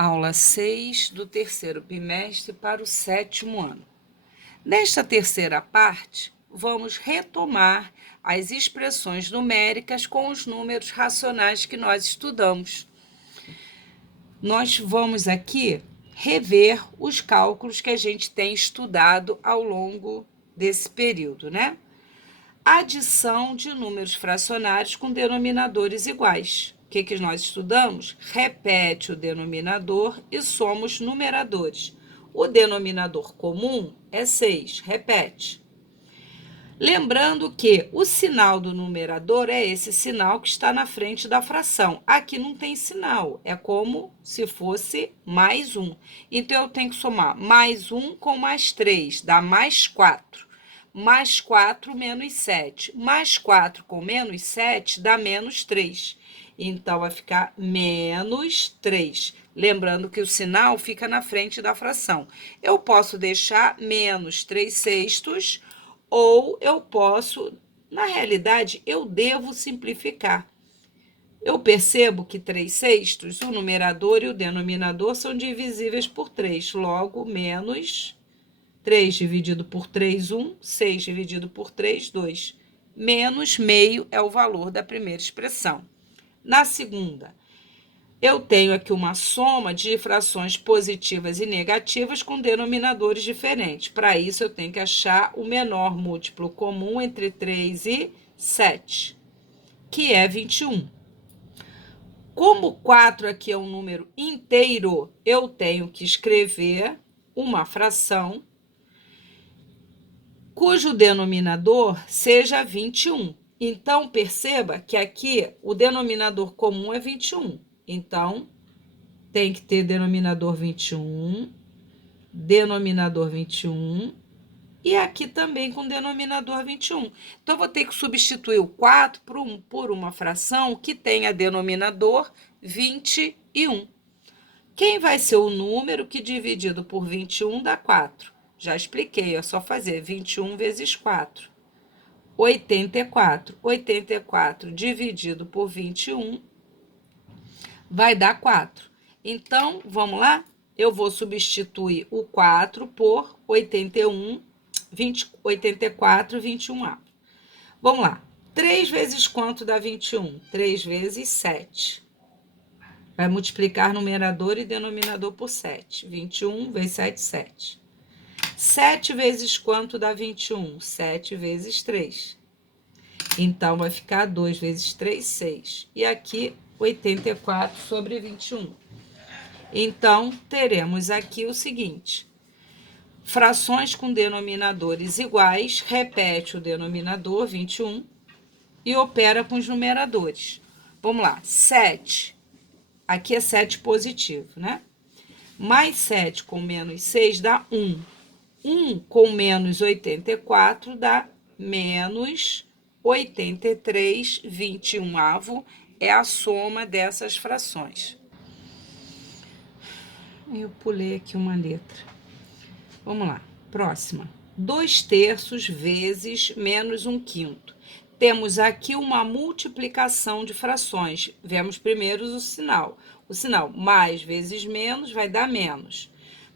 Aula 6 do terceiro bimestre para o sétimo ano. Nesta terceira parte, vamos retomar as expressões numéricas com os números racionais que nós estudamos. Nós vamos aqui rever os cálculos que a gente tem estudado ao longo desse período, né? Adição de números fracionários com denominadores iguais. O que nós estudamos? Repete o denominador e somos numeradores. O denominador comum é 6, repete. Lembrando que o sinal do numerador é esse sinal que está na frente da fração. Aqui não tem sinal, é como se fosse mais 1. Então, eu tenho que somar mais 1 com mais 3, dá mais 4. Mais 4 menos 7. Mais 4 com menos 7 dá menos 3. Então, vai ficar menos 3. Lembrando que o sinal fica na frente da fração. Eu posso deixar menos 3 sextos, ou eu posso, na realidade, eu devo simplificar. Eu percebo que 3 sextos, o numerador e o denominador são divisíveis por 3. Logo, menos 3 dividido por 3, 1. 6 dividido por 3, 2. Menos meio é o valor da primeira expressão. Na segunda, eu tenho aqui uma soma de frações positivas e negativas com denominadores diferentes. Para isso, eu tenho que achar o menor múltiplo comum entre 3 e 7, que é 21. Como 4 aqui é um número inteiro, eu tenho que escrever uma fração cujo denominador seja 21. Então, perceba que aqui o denominador comum é 21. Então, tem que ter denominador 21, denominador 21, e aqui também com denominador 21. Então, eu vou ter que substituir o 4 por uma fração que tenha denominador 21. Quem vai ser o número que dividido por 21 dá 4? Já expliquei, é só fazer 21 vezes 4. 84. 84 dividido por 21 vai dar 4. Então, vamos lá? Eu vou substituir o 4 por 84, 21. Vamos lá. 3 vezes quanto dá 21? 3 vezes 7. Vai multiplicar numerador e denominador por 7. 21 vezes 7, 7. 7 vezes quanto dá 21? 7 vezes 3. Então, vai ficar 2 vezes 3, 6. E aqui, 84 sobre 21. Então, teremos aqui o seguinte: frações com denominadores iguais, repete o denominador, 21, e opera com os numeradores. Vamos lá, 7. Aqui é 7 positivo, né? Mais 7 com menos 6 dá 1. 1 com menos 84 dá menos 83, 21º é a soma dessas frações. Eu pulei aqui uma letra. Vamos lá, próxima. 2/3 vezes menos 1/5. Temos aqui uma multiplicação de frações. Vemos primeiro o sinal. O sinal mais vezes menos vai dar menos.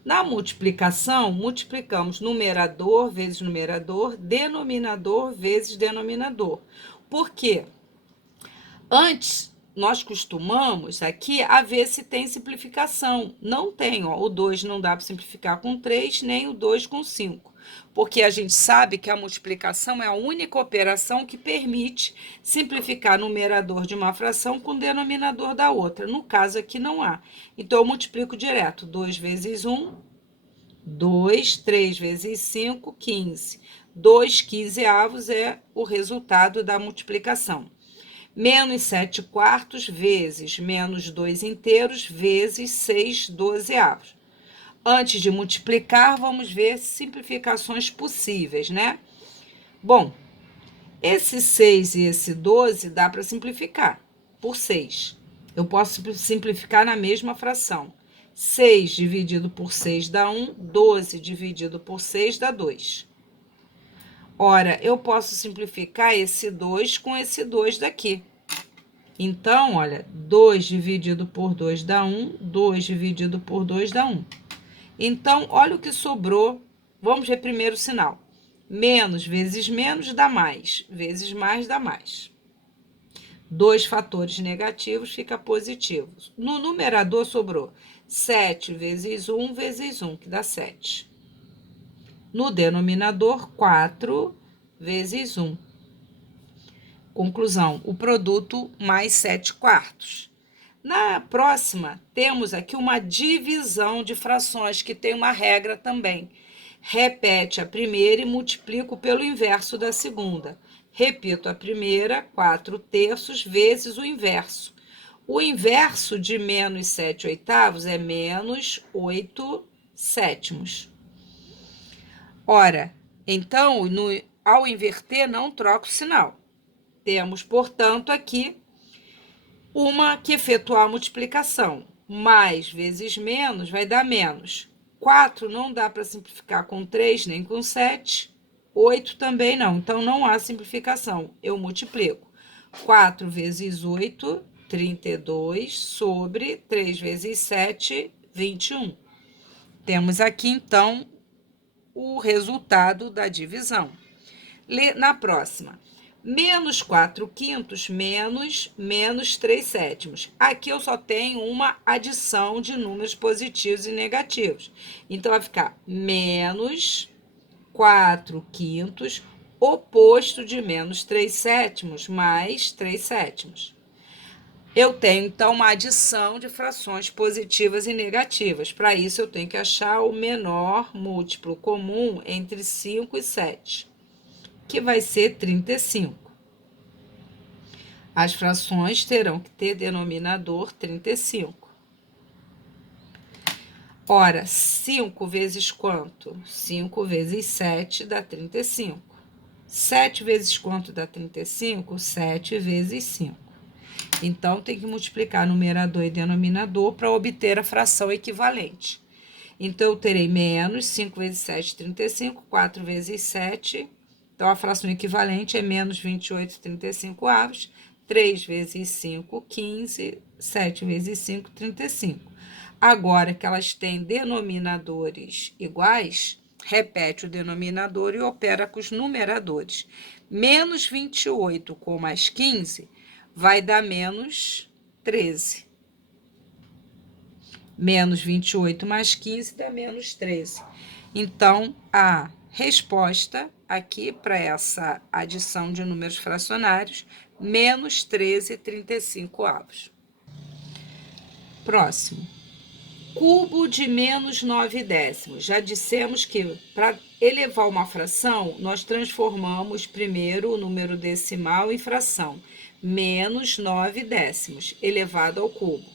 Na multiplicação, multiplicamos numerador vezes numerador, denominador vezes denominador. Por quê? Antes, nós costumamos aqui a ver se tem simplificação. Não tem, ó. O 2 não dá para simplificar com 3, nem o 2 com 5. Porque a gente sabe que a multiplicação é a única operação que permite simplificar numerador de uma fração com denominador da outra. No caso aqui não há. Então, eu multiplico direto. 2 vezes 1, 2. 3 vezes 5, 15. 2/15 é o resultado da multiplicação. Menos 7/4 vezes menos 2 inteiros vezes 6/12. Antes de multiplicar, vamos ver simplificações possíveis, né? Bom, esse 6 e esse 12 dá para simplificar por 6. Eu posso simplificar na mesma fração. 6 dividido por 6 dá 1, 12 dividido por 6 dá 2. Ora, eu posso simplificar esse 2 com esse 2 daqui. Então, olha, 2 dividido por 2 dá 1, 2 dividido por 2 dá 1. Então, olha o que sobrou. Vamos ver primeiro o sinal. Menos vezes menos dá mais, vezes mais dá mais. Dois fatores negativos fica positivo. No numerador sobrou 7 vezes 1 vezes 1, que dá 7. No denominador, 4 vezes 1. Conclusão, o produto mais 7 quartos. Na próxima, temos aqui uma divisão de frações, que tem uma regra também. Repete a primeira e multiplico pelo inverso da segunda. Repito a primeira, 4 terços, vezes o inverso. O inverso de menos 7 oitavos é menos 8 sétimos. Ora, então, ao inverter, não troca o sinal. Temos, portanto, aqui uma que efetuar a multiplicação. Mais vezes menos vai dar menos. 4 não dá para simplificar com 3 nem com 7. 8 também não. Então, não há simplificação. Eu multiplico. 4 vezes 8, 32, sobre 3 vezes 7, 21. Temos aqui, então, o resultado da divisão. Na próxima, menos 4 quintos menos 3 sétimos. Aqui eu só tenho uma adição de números positivos e negativos. Então, vai ficar menos 4 quintos, oposto de menos 3 sétimos, mais 3 sétimos. Eu tenho, então, uma adição de frações positivas e negativas. Para isso, eu tenho que achar o menor múltiplo comum entre 5 e 7, que vai ser 35. As frações terão que ter denominador 35. Ora, 5 vezes quanto? 5 vezes 7 dá 35. 7 vezes quanto dá 35? 7 vezes 5. Então, tem que multiplicar numerador e denominador para obter a fração equivalente. Então, eu terei menos 5 vezes 7, 35, 4 vezes 7. Então, a fração equivalente é menos 28,35 avos. 3 vezes 5, 15. 7 vezes 5, 35. Agora que elas têm denominadores iguais, repete o denominador e opera com os numeradores. Menos 28 com mais 15 vai dar menos 13. Menos 28 mais 15 dá menos 13. Então, a resposta aqui para essa adição de números fracionários, menos 13,35 avos. Próximo. Cubo de menos 9 décimos. Já dissemos que para elevar uma fração, nós transformamos primeiro o número decimal em fração. Menos 9 décimos, elevado ao cubo.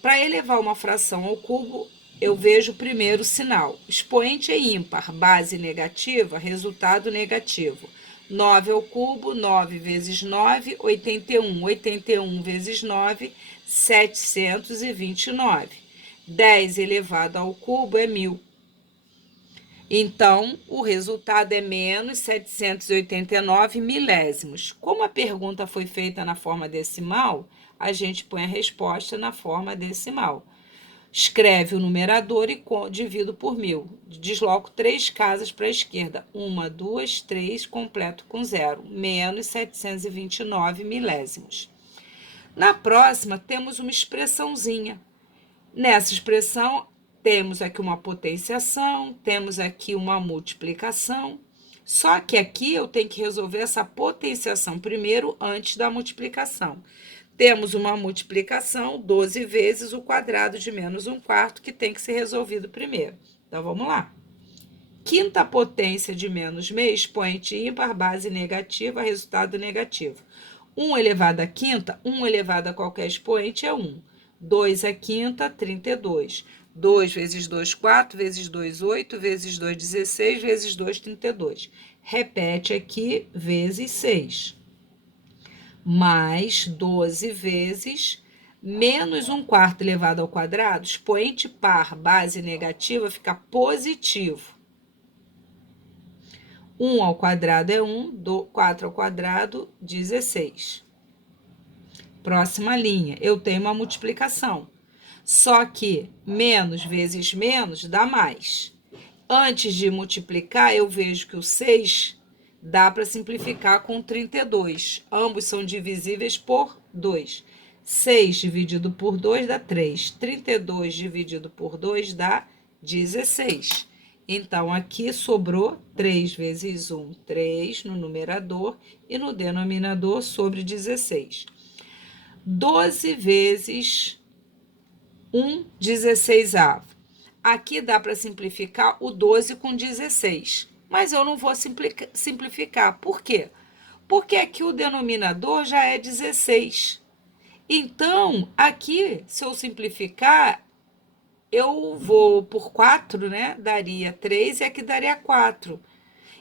Para elevar uma fração ao cubo, eu vejo primeiro o sinal. Expoente é ímpar, base negativa, resultado negativo. 9 ao cubo, 9 vezes 9, 81. 81 vezes 9, 729. 10 elevado ao cubo é 1000. Então, o resultado é menos 789 milésimos. Como a pergunta foi feita na forma decimal, a gente põe a resposta na forma decimal. Escreve o numerador e divido por 1000. Desloco 3 casas para a esquerda. 1, 2, 3, completo com 0. Menos 729 milésimos. Na próxima, temos uma expressãozinha. Nessa expressão, temos aqui uma potenciação, temos aqui uma multiplicação. Só que aqui eu tenho que resolver essa potenciação primeiro, antes da multiplicação. Temos uma multiplicação, 12 vezes o quadrado de menos 1/4, que tem que ser resolvido primeiro. Então, vamos lá. Quinta potência de menos meio, expoente ímpar, base negativa, resultado negativo. 1 elevado à quinta, 1 elevado a qualquer expoente é 1. 2 à quinta, 32. 2 vezes 2, 4, vezes 2, 8, vezes 2, 16, vezes 2, 32. Repete aqui, vezes 6. Mais 12 vezes menos 1/4 elevado ao quadrado, expoente par, base negativa, fica positivo. 1 ao quadrado é 1, 4 ao quadrado, 16. Próxima linha, eu tenho uma multiplicação. Só que menos vezes menos dá mais. Antes de multiplicar, eu vejo que o 6 dá para simplificar com 32. Ambos são divisíveis por 2. 6 dividido por 2 dá 3. 32 dividido por 2 dá 16. Então, aqui sobrou 3 vezes 1, 3 no numerador e no denominador sobre 16. 12 vezes 1 16avo. Aqui dá para simplificar o 12 com 16, mas eu não vou simplificar. Por quê? Porque aqui o denominador já é 16. Então, aqui, se eu simplificar, eu vou por 4, né? Daria 3 e aqui daria 4.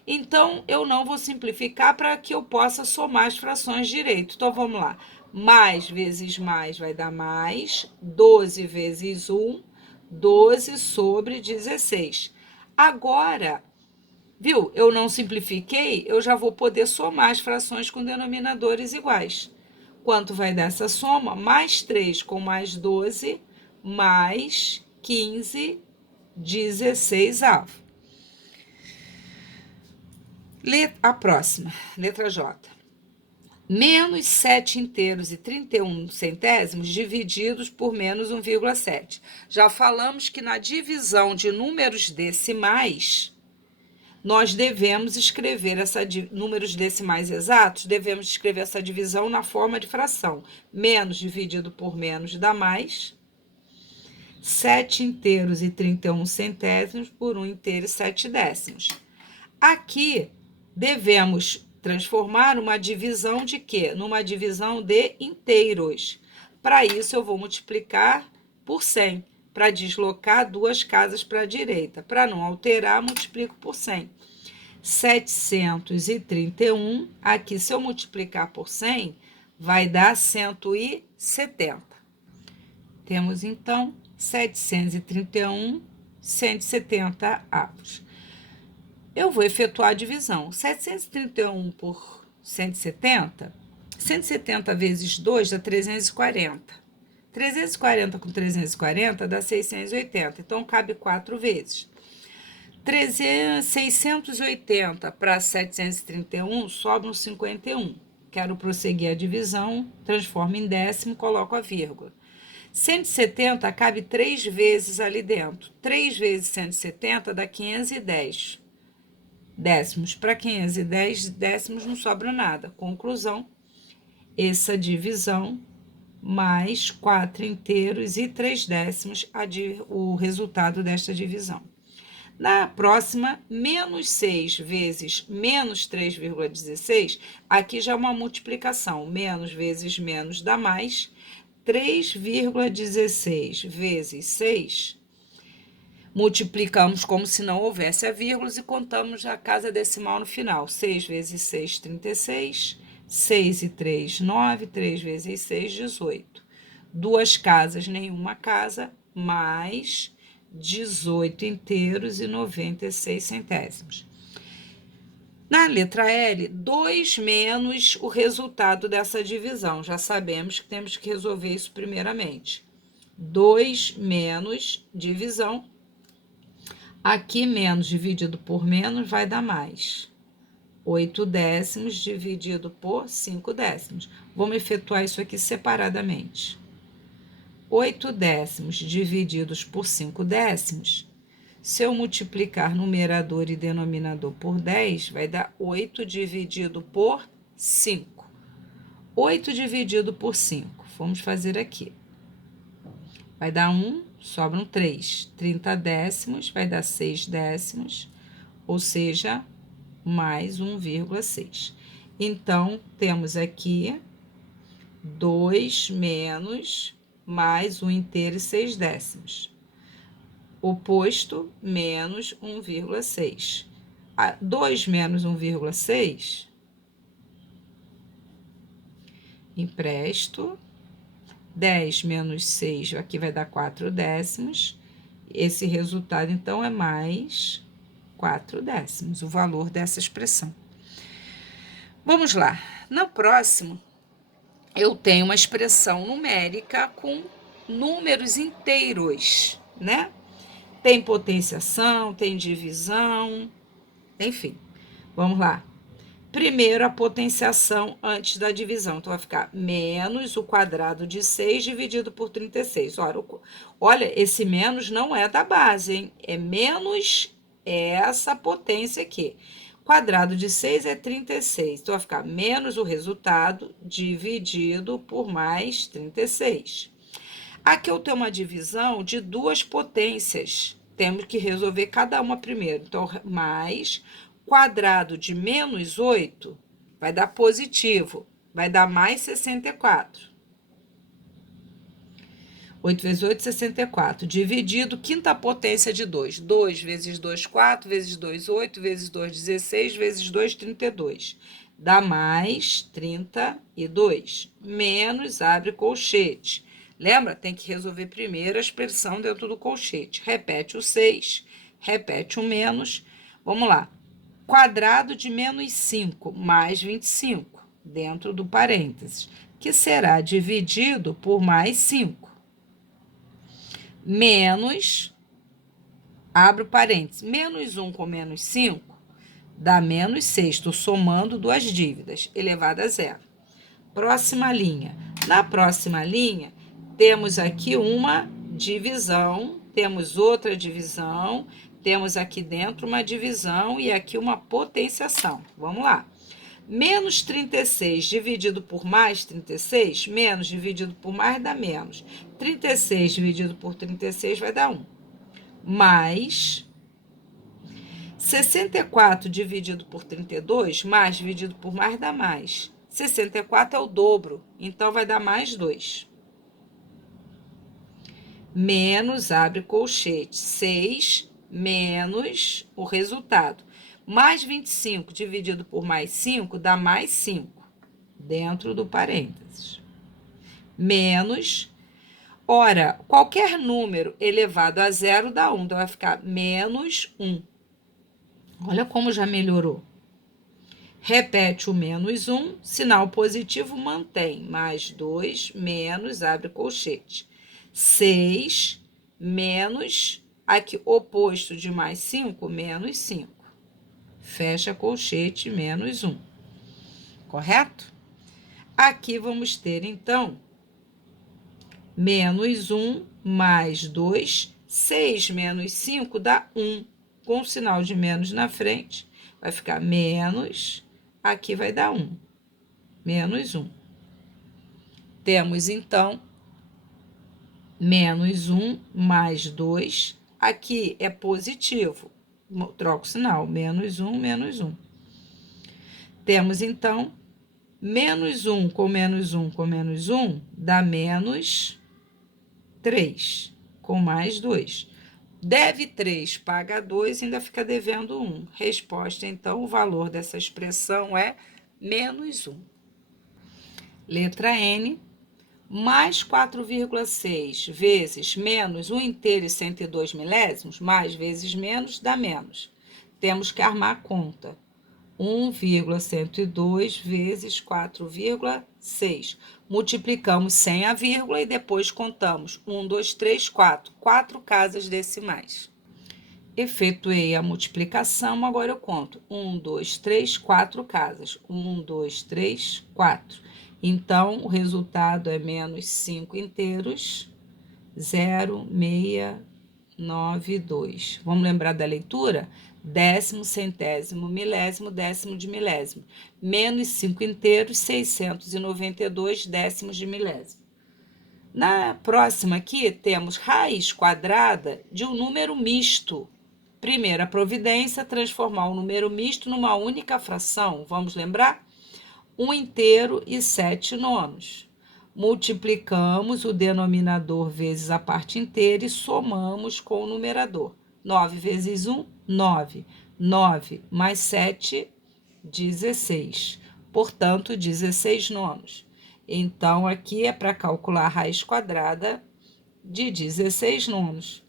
Então, eu não vou simplificar para que eu possa somar as frações direito. Então, vamos lá. Mais vezes mais vai dar mais. 12 vezes 1, 12 sobre 16. Agora, viu? Eu não simplifiquei, eu já vou poder somar as frações com denominadores iguais. Quanto vai dar essa soma? Mais 3 com mais 12, mais 15, 16avo. A próxima, letra J. Menos 7 inteiros e 31 centésimos divididos por menos 1,7. Já falamos que na divisão de números decimais, nós devemos escrever números decimais exatos, devemos escrever essa divisão na forma de fração. Menos dividido por menos dá mais. 7 inteiros e 31 centésimos por 1 inteiro e 7 décimos. Aqui, devemos transformar uma divisão de quê? Numa divisão de inteiros. Para isso, eu vou multiplicar por 100, para deslocar duas casas para a direita. Para não alterar, multiplico por 100. 731, aqui, se eu multiplicar por 100, vai dar 170. Temos, então, 731, 170 avos. Eu vou efetuar a divisão. 731 por 170, 170 vezes 2 dá 340. 340 com 340 dá 680, então cabe 4 vezes. 680 para 731 sobram 51. Quero prosseguir a divisão, transformo em décimo, coloco a vírgula. 170 cabe 3 vezes ali dentro. 3 vezes 170 dá 510 décimos. Para 510 décimos não sobra nada. Conclusão, essa divisão mais 4 inteiros e 3 décimos, o resultado desta divisão. Na próxima, menos 6 vezes menos 3,16, aqui já é uma multiplicação. Menos vezes menos dá mais. 3,16 vezes 6, multiplicamos como se não houvesse a vírgulas e contamos a casa decimal no final. 6 vezes 6, 36. 6 e 3, 9. 3 vezes 6, 18. Duas casas, nenhuma casa, mais 18 inteiros e 96 centésimos. Na letra L, 2 menos o resultado dessa divisão. Já sabemos que temos que resolver isso primeiramente. 2 menos divisão. Aqui, menos dividido por menos vai dar mais. 8 décimos dividido por 5 décimos. Vamos efetuar isso aqui separadamente. 8 décimos divididos por 5 décimos. Se eu multiplicar numerador e denominador por 10, vai dar 8 dividido por 5. 8 dividido por 5. Vamos fazer aqui. Vai dar 1, sobram 3. 30 décimos, vai dar 6 décimos, ou seja, mais 1,6. Então, temos aqui 2 menos mais 1 inteiro e 6 décimos. Oposto, menos 1,6. 2 menos 1,6, empresto. 10 menos 6, aqui vai dar 4 décimos. Esse resultado, então, é mais 4 décimos, o valor dessa expressão. Vamos lá. No próximo, eu tenho uma expressão numérica com números inteiros, né? Tem potenciação, tem divisão, enfim. Vamos lá. Primeiro, a potenciação antes da divisão. Então, vai ficar menos o quadrado de 6 dividido por 36. Olha, esse menos não é da base, hein? É menos essa potência aqui. Quadrado de 6 é 36. Então, vai ficar menos o resultado dividido por mais 36. Aqui eu tenho uma divisão de duas potências. Temos que resolver cada uma primeiro. Então, mais quadrado de menos 8 vai dar positivo, vai dar mais 64. 8 vezes 8, 64. Dividido, quinta potência de 2. 2 vezes 2, 4, vezes 2, 8, vezes 2, 16, vezes 2, 32. Dá mais 32. Menos, abre colchete. Lembra? Tem que resolver primeiro a expressão dentro do colchete. Repete o 6, repete o menos. Vamos lá. Quadrado de menos 5 mais 25, dentro do parênteses, que será dividido por mais 5. Menos, abre o parênteses, menos 1 com menos 5 dá menos 6. Estou somando duas dívidas, elevado a zero. Próxima linha. Na próxima linha, temos aqui uma divisão, temos outra divisão, temos aqui dentro uma divisão e aqui uma potenciação. Vamos lá. Menos 36 dividido por mais 36, menos dividido por mais dá menos. 36 dividido por 36 vai dar 1. Mais 64 dividido por 32, mais dividido por mais dá mais. 64 é o dobro, então vai dar mais 2. Menos, abre colchete, 6 menos o resultado. Mais 25 dividido por mais 5 dá mais 5, dentro do parênteses. Menos, ora, qualquer número elevado a zero dá 1, então vai ficar menos 1. Olha como já melhorou. Repete o menos 1, sinal positivo mantém, mais 2, menos, abre colchete. 6, menos, aqui, oposto de mais 5, menos 5. Fecha colchete, menos 1. Correto? Aqui vamos ter, então, menos 1 mais 2, 6 menos 5 dá 1. Com o sinal de menos na frente, vai ficar menos, aqui vai dar 1. Menos 1. Temos, então, menos 1 mais 2. Aqui é positivo. Troco o sinal. Menos 1, menos 1. Temos, então, menos 1 com menos 1 com menos 1 dá menos 3, com mais 2. Deve 3, paga 2, ainda fica devendo 1. Resposta, então, o valor dessa expressão é menos 1. Letra N. Mais 4,6 vezes menos 1 inteiro e 102 milésimos, mais vezes menos, dá menos. Temos que armar a conta. 1,102 vezes 4,6. Multiplicamos sem a vírgula e depois contamos 1, 2, 3, 4. 4 casas decimais. Efetuei a multiplicação, agora eu conto. 1, 2, 3, 4 casas. 1, 2, 3, 4. Então, o resultado é menos 5 inteiros, 0,692. Vamos lembrar da leitura? Décimo, centésimo, milésimo, décimo de milésimo. Menos 5 inteiros, 692 décimos de milésimo. Na próxima aqui, temos raiz quadrada de um número misto. Primeira providência, transformar um número misto numa única fração. Vamos lembrar? 1 inteiro e 7 nonos. Multiplicamos o denominador vezes a parte inteira e somamos com o numerador. 9 vezes 1, 9. 9 mais 7, 16. Portanto, 16 nonos. Então, aqui é para calcular a raiz quadrada de 16 nonos.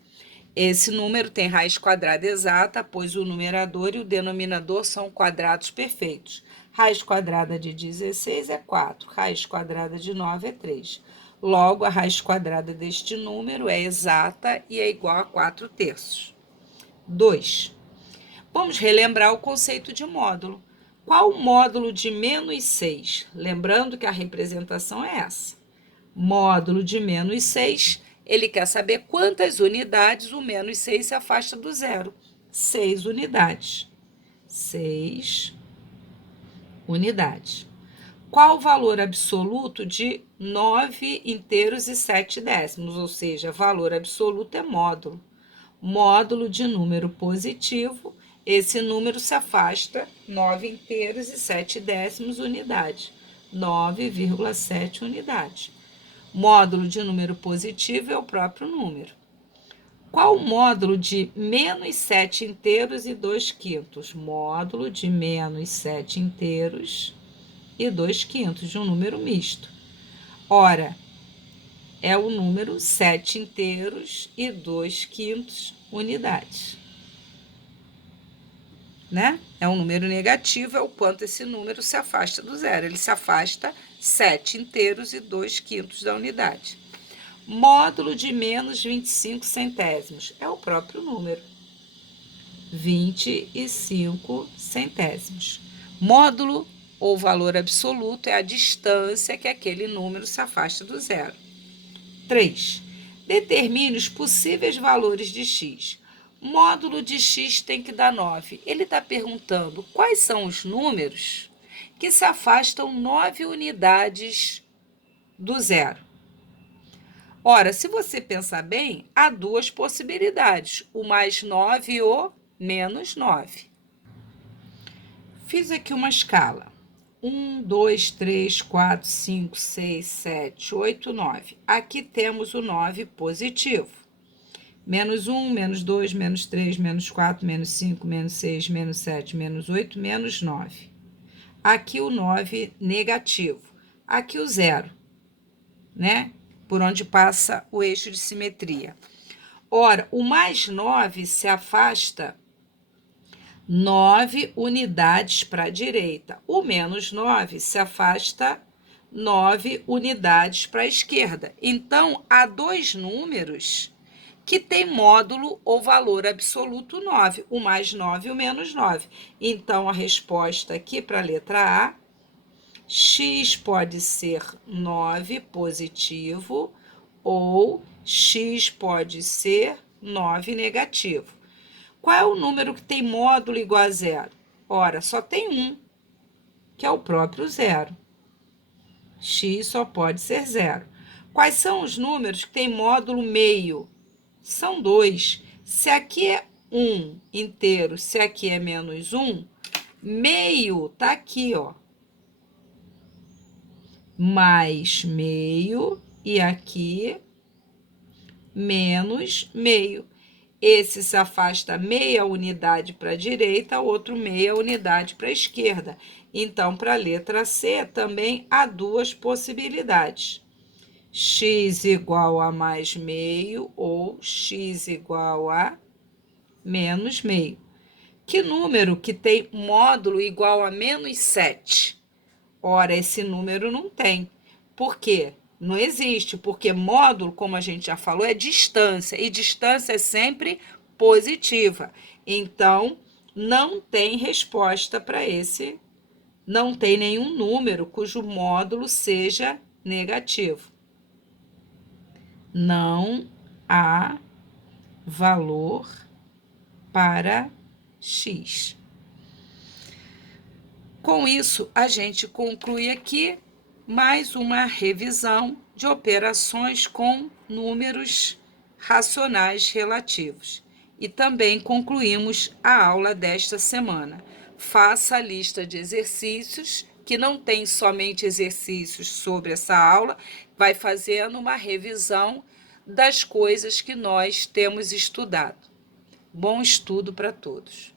Esse número tem raiz quadrada exata, pois o numerador e o denominador são quadrados perfeitos. Raiz quadrada de 16 é 4. Raiz quadrada de 9 é 3. Logo, a raiz quadrada deste número é exata e é igual a 4/3. 2. Vamos relembrar o conceito de módulo. Qual o módulo de menos 6? Lembrando que a representação é essa. Módulo de menos 6, ele quer saber quantas unidades o menos 6 se afasta do zero. 6 unidades. 6 unidades. Qual o valor absoluto de 9 inteiros e 7 décimos? Ou seja, valor absoluto é módulo. Módulo de número positivo, esse número se afasta 9 inteiros e 7 décimos unidade. 9,7 unidades. Módulo de número positivo é o próprio número. Qual o módulo de menos 7 inteiros e 2 quintos? Módulo de menos 7 inteiros e 2 quintos de um número misto. Ora, é o número 7 inteiros e 2 quintos unidades. Né? É um número negativo, é o quanto esse número se afasta do zero. Ele se afasta 7 inteiros e 2 quintos da unidade. Módulo de menos 25 centésimos. É o próprio número. 25 centésimos. Módulo ou valor absoluto é a distância que aquele número se afasta do zero. 3. Determine os possíveis valores de x. Módulo de x tem que dar 9. Ele está perguntando quais são os números que se afastam 9 unidades do zero. Ora, se você pensar bem, há duas possibilidades, o mais 9 e o menos 9. Fiz aqui uma escala. 1, 2, 3, 4, 5, 6, 7, 8, 9. Aqui temos o 9 positivo. Menos 1, menos 2, menos 3, menos 4, menos 5, menos 6, menos 7, menos 8, menos 9. Aqui o 9 negativo. Aqui o 0, né? Por onde passa o eixo de simetria. Ora, o mais 9 se afasta 9 unidades para a direita. O menos 9 se afasta 9 unidades para a esquerda. Então, há dois números que têm módulo ou valor absoluto 9, o mais 9 e o menos 9. Então, a resposta aqui para a letra A, x pode ser 9 positivo ou x pode ser 9 negativo. Qual é o número que tem módulo igual a zero? Ora, só tem um, que é o próprio zero. X só pode ser zero. Quais são os números que têm módulo meio? São dois. Se aqui é 1 inteiro, se aqui é menos 1, meio tá aqui, ó. Mais meio e aqui menos meio. Esse se afasta meia unidade para a direita, outro meia unidade para a esquerda. Então, para a letra C, também há duas possibilidades. X igual a mais meio ou x igual a menos meio. Que número que tem módulo igual a menos 7? Ora, esse número não tem. Por quê? Não existe, porque módulo, como a gente já falou, é distância, e distância é sempre positiva. Então, não tem resposta para esse, não tem nenhum número cujo módulo seja negativo. Não há valor para x. Com isso, a gente conclui aqui mais uma revisão de operações com números racionais relativos. E também concluímos a aula desta semana. Faça a lista de exercícios, que não tem somente exercícios sobre essa aula, vai fazendo uma revisão das coisas que nós temos estudado. Bom estudo para todos.